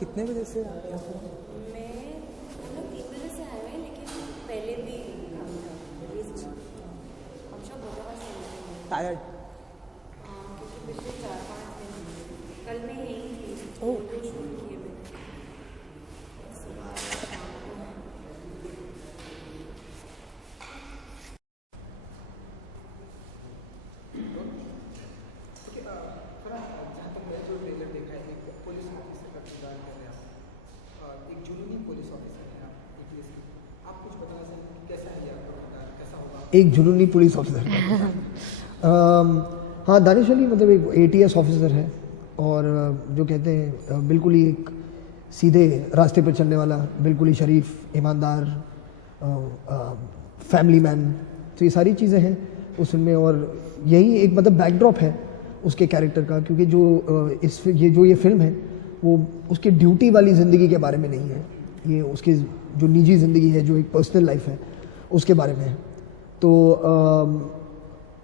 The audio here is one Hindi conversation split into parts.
कितने बजे से आ रहे हैं? मैं हम लोग 3 बजे से आए हुए हैं, लेकिन पहले भी काम था एटलीस्ट हम सब बहुत बार से टायर्ड? क्योंकि पिछले 4-5 दिन कल मैं यहीं थी। ओह। शूट किए मैंने सुबह शाम को। जहाँ तक मैं जो ट्रेलर देखा है, एक पुलिस ऑफिसर का किरदार कर रहे हैं आप, एक जुनूनी पुलिस ऑफिसर हैं आप, एक जैसे आप कुछ बताना चाहेंगे कि कैसा है ये आपका किरदार, कैसा होगा? एक जुनूनी पुलिस ऑफिसर हाँ, दानिश अली मतलब एक ATS ऑफिसर है और जो कहते हैं बिल्कुल ही एक सीधे रास्ते पर चलने वाला, बिल्कुल ही शरीफ, ईमानदार, फैमिली मैन। तो ये सारी चीज़ें हैं उस फिल्म में और यही एक मतलब बैकड्रॉप है उसके कैरेक्टर का, क्योंकि जो ये फिल्म है वो उसकी ड्यूटी वाली ज़िंदगी के बारे में नहीं है, ये उसकी जो निजी ज़िंदगी है, जो एक पर्सनल लाइफ है, उसके बारे में है। तो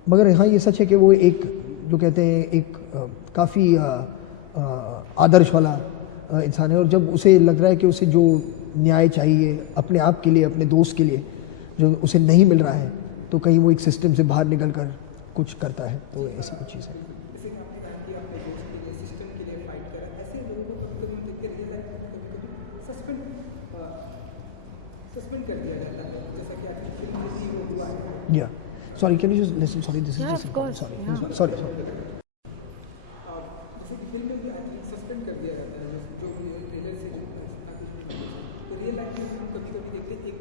मगर हाँ, ये सच है कि वो एक जो कहते हैं एक काफ़ी आदर्श वाला इंसान है और जब उसे लग रहा है कि उसे जो न्याय चाहिए अपने आप के लिए, अपने दोस्त के लिए, जो उसे नहीं मिल रहा है, तो कहीं वो एक सिस्टम से बाहर निकल कर कुछ करता है। तो ऐसी कुछ चीज़ है। Yeah. Sorry, can you just listen? Sorry, this is Yeah, just of course. Sorry, Yeah. sorry. जैसे कि फिल्म में भी सस्पेंड कर दिया जाता है, जो ट्रेलर से तो रियल लाइफ में हम कभी कभी देखते हैं एक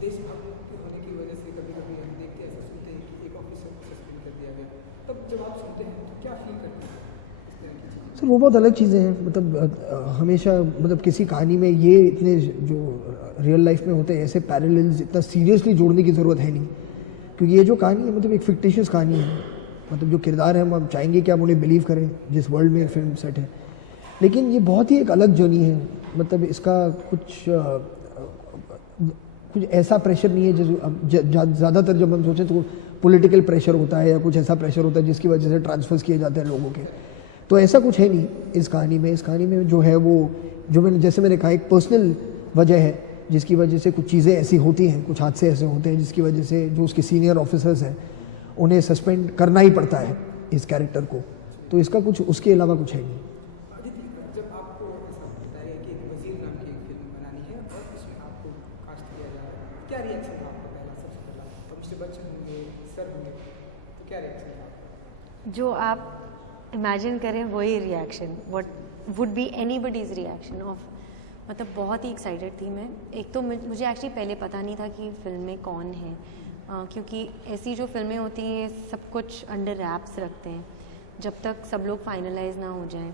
देशभक्त होने की वजह से कभी कभी हम देखते हैं, ऐसा सुनते हैं कि एक ऑफिसर को सस्पेंड कर दिया गया। तब जब आप सुनते हैं तो क्या फील करते हैं इस तरह की चीज़ें? सर वो बहुत अलग चीज़ें हैं, मतलब हमेशा मतलब किसी कहानी में ये इतने जो रियल लाइफ में होते हैं ऐसे पैरेलल्स इतना सीरियसली जोड़ने की ज़रूरत है नहीं, क्योंकि ये जो कहानी है मतलब एक फिक्टिशियस कहानी है, मतलब जो किरदार है हम चाहेंगे कि आप उन्हें बिलीव करें जिस वर्ल्ड में फिल्म सेट है, लेकिन ये बहुत ही एक अलग जर्नी है। मतलब इसका कुछ ऐसा प्रेशर नहीं है जो ज़्यादातर जब हम सोचें तो पॉलिटिकल प्रेशर होता है या कुछ ऐसा प्रेशर होता है जिसकी वजह से ट्रांसफर्स किए जाते हैं लोगों के, तो ऐसा कुछ है नहीं इस कहानी में। इस कहानी में जो है वो जो मैंने कहा एक पर्सनल वजह है जिसकी वजह से कुछ चीज़ें ऐसी होती हैं, कुछ हादसे ऐसे होते हैं जिसकी वजह से जो उसके सीनियर ऑफिसर्स हैं उन्हें सस्पेंड करना ही पड़ता है इस कैरेक्टर को। तो इसका कुछ उसके अलावा कुछ है नहीं। जब आपको ऐसा बताया कि एक वजीर नाम की एक फिल्म बनानी है और उसमें आपको कास्ट किया जा रहा है, क्या रिएक्शन था आपका पहला? सबसे पहला मिस्टर बच्चन होंगे, सर होंगे, तो क्या रिएक्शन था आपका? जो आप इमेजिन करें वही reaction, what would be anybody's reaction of, मतलब बहुत ही एक्साइटेड थी मैं। एक तो मुझे एक्चुअली पहले पता नहीं था कि फिल्म में कौन है, क्योंकि ऐसी जो फिल्में होती हैं सब कुछ अंडर रैप्स रखते हैं जब तक सब लोग फाइनलाइज ना हो जाएं।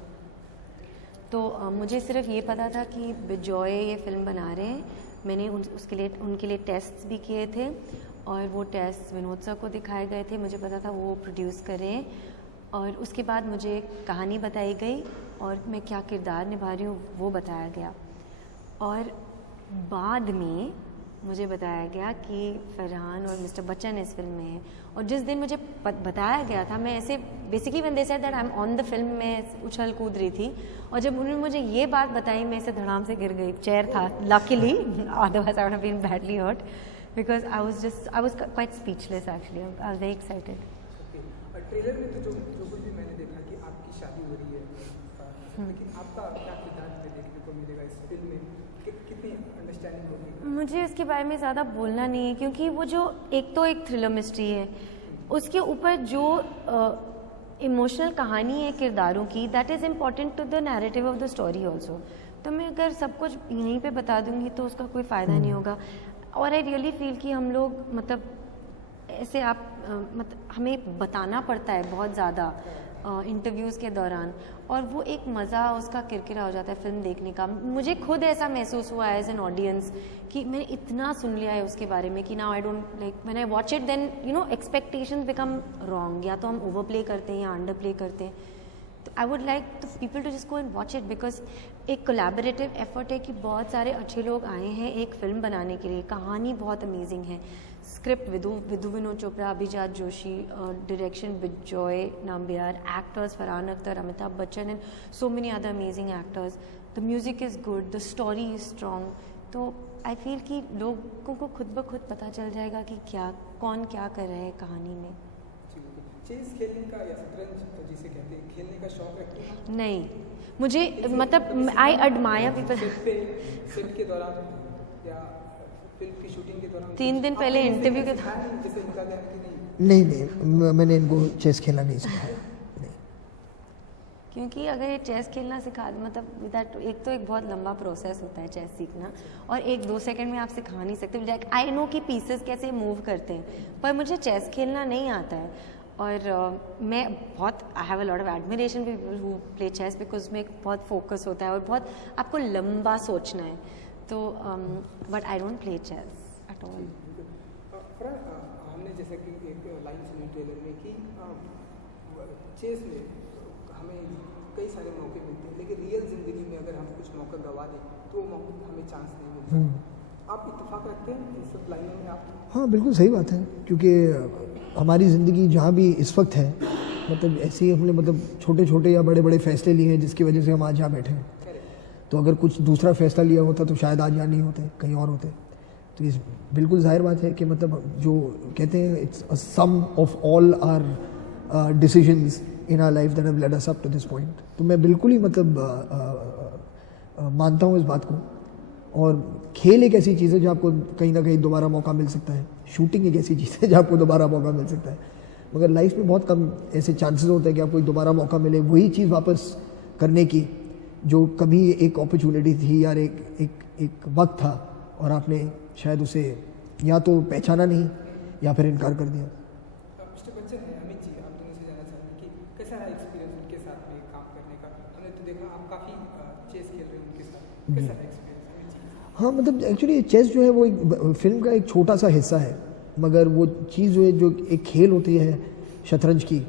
तो मुझे सिर्फ ये पता था कि बिजॉय ये फ़िल्म बना रहे हैं। मैंने उनके लिए टेस्ट भी किए थे और वो टेस्ट विनोद सर को दिखाए गए थे, मुझे पता था वो प्रोड्यूस कर रहे हैं। और उसके बाद मुझे कहानी बताई गई और मैं क्या किरदार निभा रही हूँ वो बताया गया, और बाद में मुझे बताया गया कि फरहान और मिस्टर बच्चन इस फिल्म में है। और जिस दिन मुझे बताया गया था, मैं ऐसे basically when they said that I am on the film, मैं उछल कूद रही थी और जब उन्होंने मुझे ये बात बताई मैं ऐसे धड़ाम से गिर गई। चेयर था luckily, otherwise I would have been badly hurt because I was quite speechless actually. I was very excited. Trailer में तो जो कुछ भी मैंने देखा कि आपकी शादी हो रही है, लेकिन आपका क्या किरदार में देखने को मिलेगा इस फिल्म में, कितनी अंडरस्टैंडिंग होगी? मुझे उसके बारे में ज़्यादा बोलना नहीं है, क्योंकि वो जो एक तो एक थ्रिलर मिस्ट्री है, उसके ऊपर जो इमोशनल कहानी है किरदारों की, that is important to the narrative of the story also. तो मैं अगर सब कुछ यहीं पे बता दूंगी तो उसका कोई फ़ायदा नहीं होगा। और आई रियली फील कि हम लोग मतलब ऐसे आप मतलब हमें बताना पड़ता है बहुत ज़्यादा इंटरव्यूज़ के दौरान, और वो एक मज़ा उसका किरकिरा हो जाता है फिल्म देखने का। मुझे खुद ऐसा महसूस हुआ एज एन ऑडियंस कि मैंने इतना सुन लिया है उसके बारे में कि now I don't like when I watch it then you know expectations become wrong. या तो हम ओवर प्ले करते हैं या अंडर प्ले करते हैं। तो I would like the people to just go and watch it, because एक कोलैबोरेटिव एफर्ट है कि बहुत सारे अच्छे लोग आए हैं एक फ़िल्म बनाने के लिए। कहानी बहुत अमेजिंग है, स्क्रिप्ट विदु विनोद चोपड़ा, अभिजात Joshi, direction Bijoy Nambiar, actors Farhan Akhtar, Amitabh Bachchan and so many other amazing actors. The music is good, the story is strong. तो आई फील कि लोगों को खुद ब खुद पता चल जाएगा कि कौन क्या कर रहे हैं कहानी में। चेस खेलने का या शतरंज जिसे कहते हैं खेलने का शौक रखते हैं? नहीं, मुझे मतलब आई एडमायर पीपल। सेट के दौरान या फिल्म की शूटिंग के दौरान 3 दिन पहले इंटरव्यू के जैसे इनका कहना है कि नहीं मैंने इनको चेस खेलना नहीं सिखाया। क्योंकि अगर ये चेस खेलना सिखा मतलब दैट एक तो एक बहुत लंबा प्रोसेस होता है चेस सीखना, और 1-2 सेकंड में आप सिखा नहीं सकते। लाइक आई नो कि पीसेस कैसे मूव करते हैं, पर मुझे चेस खेलना नहीं आता है। और मैं बहुत I have a lot of admiration people who play chess, because में बहुत फोकस होता है और बहुत आपको लंबा सोचना है। तो but I don't play chess at all. हमने जैसा कि एक लाइन सुनी ट्रेलर में कि चेस में हमें कई सारे मौके मिलते हैं, लेकिन रियल ज़िंदगी में अगर हम कुछ मौका गवा दें तो वो मौका हमें चांस नहीं मिलता। आप इत्तेफाक रखते हैं इन सब लाइनों में? आप हाँ बिल्कुल सही बात है, क्योंकि हमारी ज़िंदगी जहाँ भी इस वक्त है मतलब ऐसे ही हमने मतलब छोटे छोटे या बड़े बड़े फैसले लिए हैं जिसकी वजह से हम आज यहाँ बैठे हैं। तो अगर कुछ दूसरा फैसला लिया होता तो शायद आज यहाँ नहीं होते, कहीं और होते। तो इस बिल्कुल जाहिर बात है कि मतलब जो कहते हैं it's a sum of all our decisions in our life that have led us up to this point. तो मैं बिल्कुल ही मतलब मानता हूँ इस बात को। और खेल एक ऐसी चीज़ है जो आपको कहीं ना कहीं दोबारा मौका मिल सकता है, शूटिंग एक ऐसी चीज़ है जो आपको दोबारा मौका मिल सकता है, मगर लाइफ में बहुत कम ऐसे चांसेस होते हैं कि आपको दोबारा मौका मिले वही चीज़ वापस करने की जो कभी एक अपॉर्चुनिटी थी यार, एक वक्त था और आपने शायद उसे या तो पहचाना नहीं या फिर इनकार कर दिया। मिस्टर बच्चन है, अमित जी, आप दोनों से जानना चाहते हैं कि कैसा रहा एक्सपीरियंस उनके साथ में काम करने का? हमने तो देखा आप काफ़ी चेस खेल रहे हैं उनके साथ, कैसा रहा एक्सपीरियंस अमित जी? हाँ मतलब एक्चुअली चेस जो है वो एक फिल्म का एक छोटा सा हिस्सा है, मगर वो चीज़ जो है जो एक खेल होती है शतरंज की,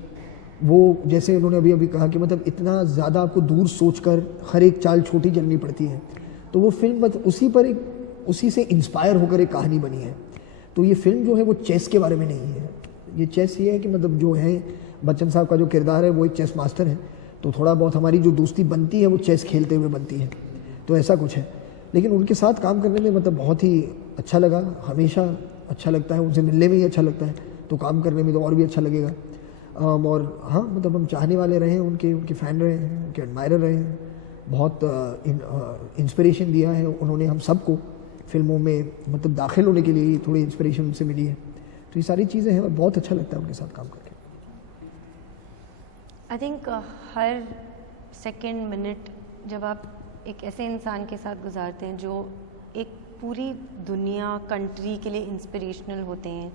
वो जैसे उन्होंने अभी कहा कि मतलब इतना ज़्यादा आपको दूर सोचकर हर एक चाल छोटी चलनी पड़ती है। तो वो फिल्म मतलब उसी से इंस्पायर होकर एक कहानी बनी है। तो ये फिल्म जो है वो चेस के बारे में नहीं है। ये चेस ये है कि मतलब जो है बच्चन साहब का जो किरदार है वो एक चेस मास्टर है, तो थोड़ा बहुत हमारी जो दोस्ती बनती है वो चेस खेलते हुए बनती है, तो ऐसा कुछ है। लेकिन उनके साथ काम करने में मतलब बहुत ही अच्छा लगा, हमेशा अच्छा लगता है, उनसे मिलने में ही अच्छा लगता है, तो काम करने में तो और भी अच्छा लगेगा। और हाँ मतलब हम चाहने वाले रहे हैं, उनके फ़ैन रहे हैं, उनके एडमायरर रहे हैं, बहुत इंस्पिरेशन दिया है उन्होंने हम सबको फिल्मों में मतलब दाखिल होने के लिए थोड़ी इंस्पिरेशन उनसे मिली है। तो ये सारी चीज़ें हैं और बहुत अच्छा लगता है उनके साथ काम करके। I think her second minute जब आप एक ऐसे इंसान के साथ गुजारते हैं जो एक पूरी दुनिया कंट्री के लिए इंस्पिरेशनल होते हैं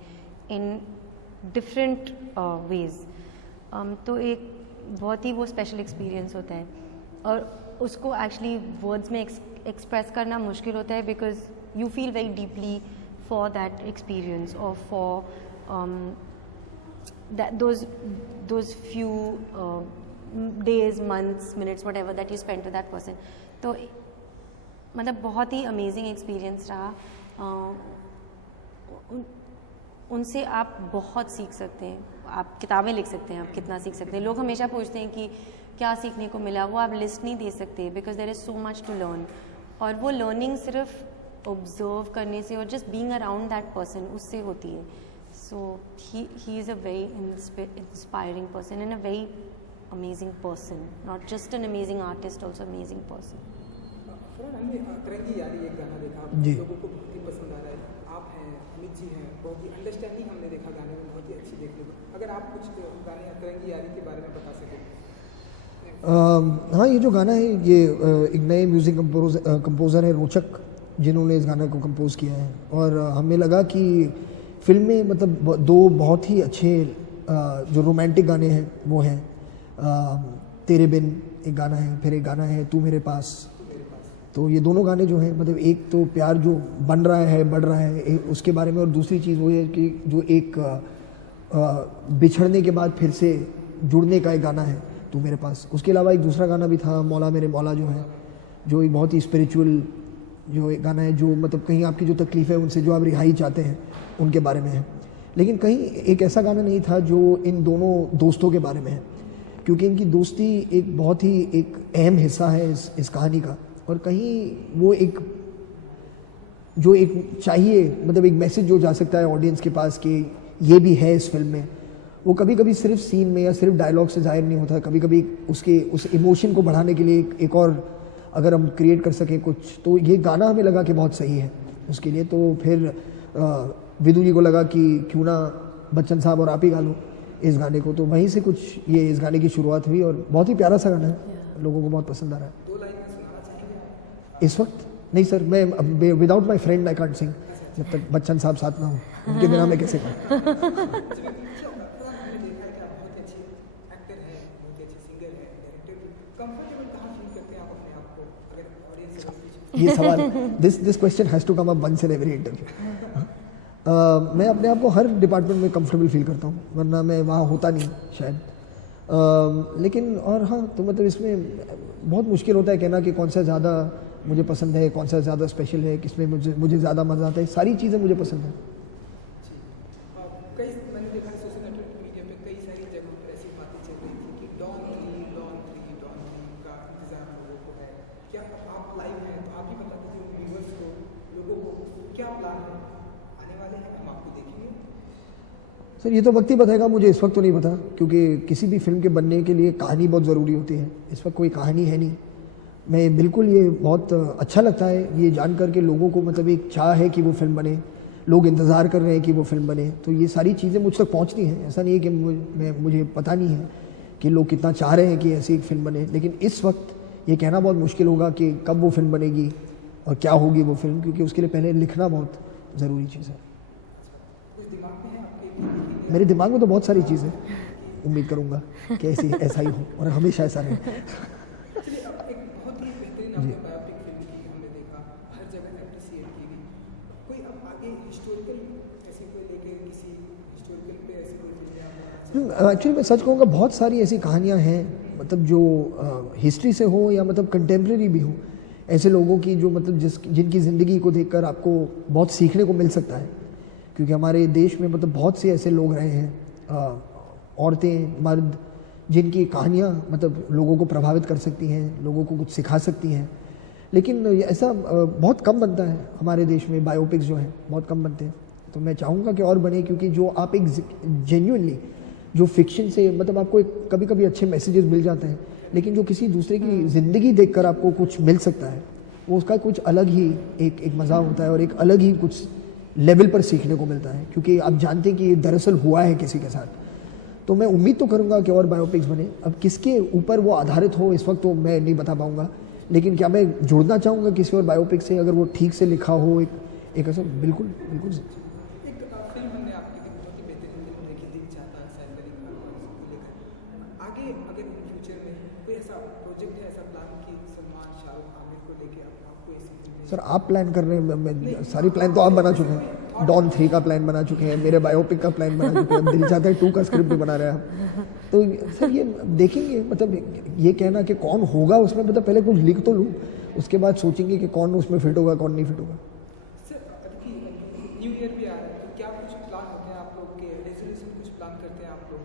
इन डिफरेंट वेज़, तो एक बहुत ही वो स्पेशल एक्सपीरियंस होता है और उसको एक्चुअली वर्ड्स में एक्सप्रेस करना मुश्किल होता है, because you feel very deeply for that experience और for those few days, months, minutes, whatever that you spent with that person. तो मतलब बहुत ही अमेजिंग एक्सपीरियंस रहा। उनसे आप बहुत सीख सकते हैं, आप किताबें लिख सकते हैं, आप कितना सीख सकते हैं। लोग हमेशा पूछते हैं कि क्या सीखने को मिला, वो आप लिस्ट नहीं दे सकते, because there is so much to learn. और वो लर्निंग सिर्फ ऑब्जर्व करने से और just being around that person उससे होती है। So he is a very inspiring person and a very amazing person, not just an amazing artist, also amazing person. हमने तरंगी यारी एक गाना देखा, लोगों को बहुत ही पसंद आ रहा है। आप हैं, अभिजीत जी हैं, बहुत ही अंडरस्टैंडिंग हमने देखा गाने में, बहुत ही अच्छी देखने को। अगर आप कुछ गाने अतरंगी यारी के बारे में बता सकें। हाँ, ये जो गाना है ये एक नए म्यूज़िक कंपोज़र है रोचक, जिन्होंने इस गाने को कंपोज़ किया है। और हमें लगा कि फिल्म में मतलब दो बहुत ही अच्छे जो रोमांटिक गाने हैं वो हैं, तेरे बिन एक गाना है, फिर एक गाना है तू मेरे पास। तो ये दोनों गाने जो हैं मतलब एक तो प्यार जो बन रहा है बढ़ रहा है उसके बारे में, और दूसरी चीज़ वो है कि जो एक बिछड़ने के बाद फिर से जुड़ने का एक गाना है तू मेरे पास। उसके अलावा एक दूसरा गाना भी था मौला मेरे मौला, जो है जो एक बहुत ही स्पिरिचुअल जो एक गाना है, जो मतलब कहीं आपकी जो तकलीफ़ है उनसे जो आप रिहाई चाहते हैं उनके बारे में है। लेकिन कहीं एक ऐसा गाना नहीं था जो इन दोनों दोस्तों के बारे में है, क्योंकि इनकी दोस्ती एक बहुत ही एक अहम हिस्सा है इस कहानी का। और कहीं वो एक जो एक चाहिए मतलब एक मैसेज जो जा सकता है ऑडियंस के पास कि ये भी है इस फिल्म में, वो कभी कभी सिर्फ सीन में या सिर्फ डायलॉग से जाहिर नहीं होता। कभी कभी उसके उस इमोशन को बढ़ाने के लिए एक और अगर हम क्रिएट कर सकें कुछ, तो ये गाना हमें लगा कि बहुत सही है उसके लिए। तो फिर विदु जी को लगा कि क्यों ना बच्चन साहब और आप ही गा लो इस गाने को। तो वहीं से कुछ ये इस गाने की शुरुआत हुई और बहुत ही प्यारा सा गाना है, लोगों को बहुत पसंद आ रहा है। इस वक्त नहीं सर, मैं without my friend I can't सिंग, जब तक बच्चन साहब साथ ना हो, उनके बिना मैं कैसे गाऊं। ये सवाल this question has to come up once in every interview. मैं अपने आप को हर डिपार्टमेंट में कंफर्टेबल फील करता हूँ, वरना मैं वहाँ होता नहीं शायद। लेकिन और हाँ, तो मतलब इसमें बहुत मुश्किल होता है कहना कि कौन सा ज़्यादा मुझे पसंद है, कौन सा ज़्यादा स्पेशल है, किसमें मुझे ज़्यादा मज़ा आता है। सारी चीज़ें मुझे पसंद है। कई मैंने देखा सोशल नेटवर्क मीडिया पे कई सारी जगहों पर ऐसी बातें चल रही थी कि डॉन 3 का इंतजार लोगों को है। क्या आप लाइव हैं तो आप ही बता दीजिए व्यूअर्स को, लोगों को क्या प्लान है, आने वाले हैं, हम आपको देखेंगे? सर ये तो वक्त ही बताएगा, मुझे इस वक्त तो नहीं पता, क्योंकि किसी भी फिल्म के बनने के लिए कहानी बहुत ज़रूरी होती है। इस वक्त कोई कहानी है नहीं। मैं बिल्कुल ये बहुत अच्छा लगता है ये जान कर के लोगों को मतलब एक चाह है कि वो फिल्म बने, लोग इंतज़ार कर रहे हैं कि वो फिल्म बने। तो ये सारी चीज़ें मुझ तक पहुंचती हैं। ऐसा नहीं है कि मुझे पता नहीं है कि लोग कितना चाह रहे हैं कि ऐसी एक फ़िल्म बने, लेकिन इस वक्त ये कहना बहुत मुश्किल होगा कि कब वो फिल्म बनेगी और क्या होगी वो फिल्म, क्योंकि उसके लिए पहले लिखना बहुत ज़रूरी चीज़ है। मेरे दिमाग में तो बहुत सारी चीज़ें, उम्मीद करूँगा कि ऐसा ही हो और हमेशा ऐसा रहे। आपने बायोपिक फिल्म की हमने देखा, हर जगह एप्रिशिएट की गई। कोई अब आगे हिस्टोरिकल ऐसे कोई लेके किसी हिस्टोरिकल पे ऐसी कोई फिल्म? एक्चुअली मैं सच कहूँगा बहुत सारी ऐसी कहानियाँ हैं मतलब जो हिस्ट्री से हो या मतलब कंटेम्प्रेरी भी हो, ऐसे लोगों की जो मतलब जिनकी ज़िंदगी को देखकर आपको बहुत सीखने को मिल सकता है। क्योंकि हमारे देश में मतलब बहुत से ऐसे लोग रहे हैं, औरतें मर्द, जिनकी कहानियाँ मतलब लोगों को प्रभावित कर सकती हैं, लोगों को कुछ सिखा सकती हैं। लेकिन ऐसा बहुत कम बनता है हमारे देश में, बायोपिक्स जो हैं बहुत कम बनते हैं। तो मैं चाहूँगा कि और बने, क्योंकि जो आप एक जेन्युइनली जो फिक्शन से मतलब आपको एक कभी कभी अच्छे मैसेजेस मिल जाते हैं, लेकिन जो किसी दूसरे की ज़िंदगी देखकर आपको कुछ मिल सकता है, वो उसका कुछ अलग ही एक मज़ा होता है और एक अलग ही कुछ लेवल पर सीखने को मिलता है, क्योंकि आप जानते हैं कि ये दरअसल हुआ है किसी के साथ। तो मैं उम्मीद तो करूंगा कि और बायोपिक्स बने। अब किसके ऊपर वो आधारित हो इस वक्त तो मैं नहीं बता पाऊंगा, लेकिन क्या मैं जुड़ना चाहूँगा किसी और बायोपिक से अगर वो ठीक से लिखा हो, एक ऐसा बिल्कुल बिल्कुल। एक फिल्म हमने आपकी बहुत ही बेहतरीन फिल्म देखी थी, चाहता सैफ अली खान को लेकर। आगे अगर फ्यूचर में कोई ऐसा प्रोजेक्ट है, ऐसा प्लान कि सलमान, शाहरुख, आमिर को लेके आपको ऐसी सर आप प्लान कर रहे हैं, मैं सारी प्लान तो आप बना चुके हैं। डॉन 3 का प्लान बना चुके हैं, मेरे बायोपिक का प्लान बना चुके हैं, अब दिल चाहता है 2 का स्क्रिप्ट भी बना रहे हैं। तो सर ये देखेंगे, मतलब ये कहना कि कौन होगा उसमें, मतलब पहले कुछ लिख तो लूँ, उसके बाद सोचेंगे कि कौन उसमें फिट होगा कौन नहीं फिट होगा। सर अभी न्यू ईयर भी आ रहा है, तो क्या कुछ प्लान होते हैं आप लोग के, रेजोल्यूशन कुछ प्लान करते हैं आप लोग,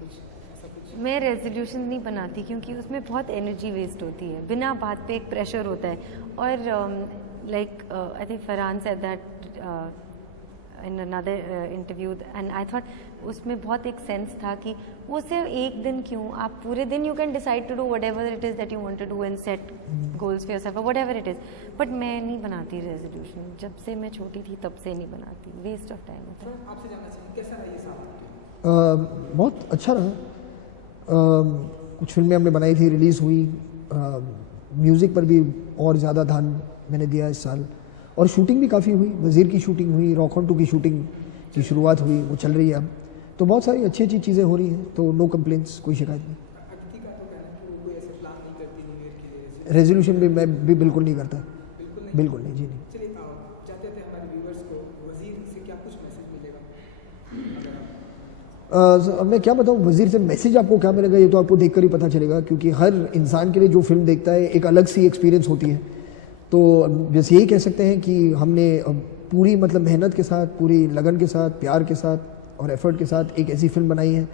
कुछ ऐसा कुछ? मैं रेजोल्यूशन नहीं बनाती क्योंकि उसमें बहुत एनर्जी वेस्ट होती है, बिना बात पे एक प्रेशर होता है। और like I think Farhan said that in another interview and I thought उसमें बहुत एक सेंस था कि वो सिर्फ एक दिन क्यों, आप पूरे दिन you can decide to do whatever it is that you want to do and set goals for yourself whatever it is, but मैं नहीं बनाती रेजोल्यूशन, जब से मैं छोटी थी तब से नहीं बनाती, वेस्ट ऑफ टाइम होता है। आपसे जानना चाहिए कैसा रहा ये साल? बहुत अच्छा रहा। कुछ फिल्में हमने बनाई थी, रिलीज़ हुई, म्यूज़िक पर भी और ज़्यादा ध्यान मैंने दिया इस साल, और शूटिंग भी काफ़ी हुई। वज़ीर की शूटिंग हुई, रॉक ऑन 2 की शूटिंग की शुरुआत हुई, वो चल रही है अब, तो बहुत सारी अच्छी अच्छी चीज़ें हो रही हैं, तो नो कंप्लेंट्स, कोई शिकायत नहीं। अदिति का तो कहना है कि वो कोई ऐसे प्लान नहीं करती न्यू ईयर के लिए। रेजोल्यूशन भी मैं भी बिल्कुल नहीं करता, बिल्कुल नहीं जी नहीं। चलिए चाहते थे हमारे व्यूवर्स को वज़ीर से क्या कुछ मैसेज मिलेगा? अब मैं क्या बताऊँ, वज़ीर से मैसेज आपको क्या मिलेगा ये तो आपको देखकर ही पता चलेगा, क्योंकि हर इंसान के लिए जो फिल्म देखता है एक अलग सी एक्सपीरियंस होती है। तो बस यही कह सकते हैं कि हमने पूरी मतलब मेहनत के साथ, पूरी लगन के साथ, प्यार के साथ और एफर्ट के साथ एक ऐसी फिल्म बनाई है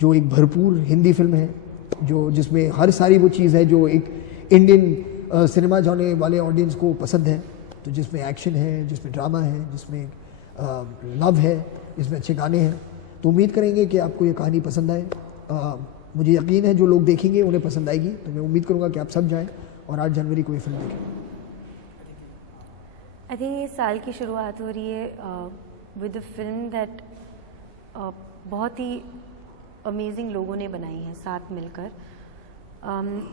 जो एक भरपूर हिंदी फिल्म है, जो जिसमें हर सारी वो चीज़ है जो एक इंडियन सिनेमा जाने वाले ऑडियंस को पसंद है। तो जिसमें एक्शन है, जिसमें ड्रामा है, जिसमें लव है, जिसमें अच्छे गाने हैं। तो उम्मीद करेंगे कि आपको ये कहानी पसंद आए। मुझे यकीन है जो लोग देखेंगे उन्हें पसंद आएगी, तो मैं उम्मीद करूँगा कि आप सब जाएँ और 8 जनवरी को ये फिल्म देखें। आई थिंक ये साल की शुरुआत हो रही है विद अ फिल्म दैट बहुत ही अमेजिंग लोगों ने बनाई है साथ मिलकर,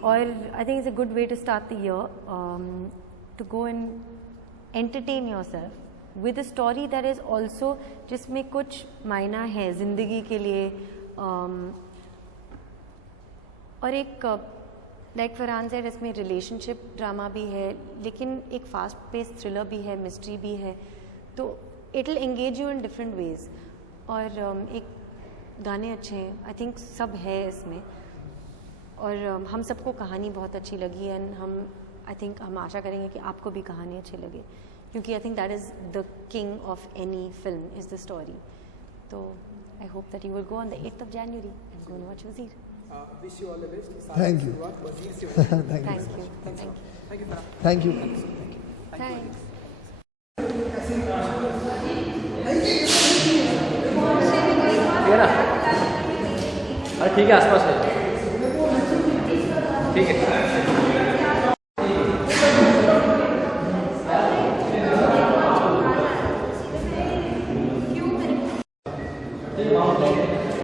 और I think it's a good way to start the year to go and entertain yourself with a story that is also, जिसमें कुछ मायना है ज़िंदगी के लिए, और एक लाइक फरहान सेड इसमें रिलेशनशिप ड्रामा भी है, लेकिन एक फास्ट पेस थ्रिलर भी है, मिस्ट्री भी है, तो it will engage you in different ways. और एक गाने अच्छे हैं, आई थिंक सब है इसमें, और हम सबको कहानी बहुत अच्छी लगी, एंड आई थिंक हम आशा करेंगे कि आपको भी कहानी अच्छी लगे, क्योंकि I think that is the king of any film is the story. तो I hope that you will go on the 8th of January and go and watch Wazir. Wish you all the best. Thank you. शुरुआत वज़ीर से होगी। Thank you, thank you. Thank you. Thanks. ठीक है ना? अरे ठीक है, आसपास है, ठीक है।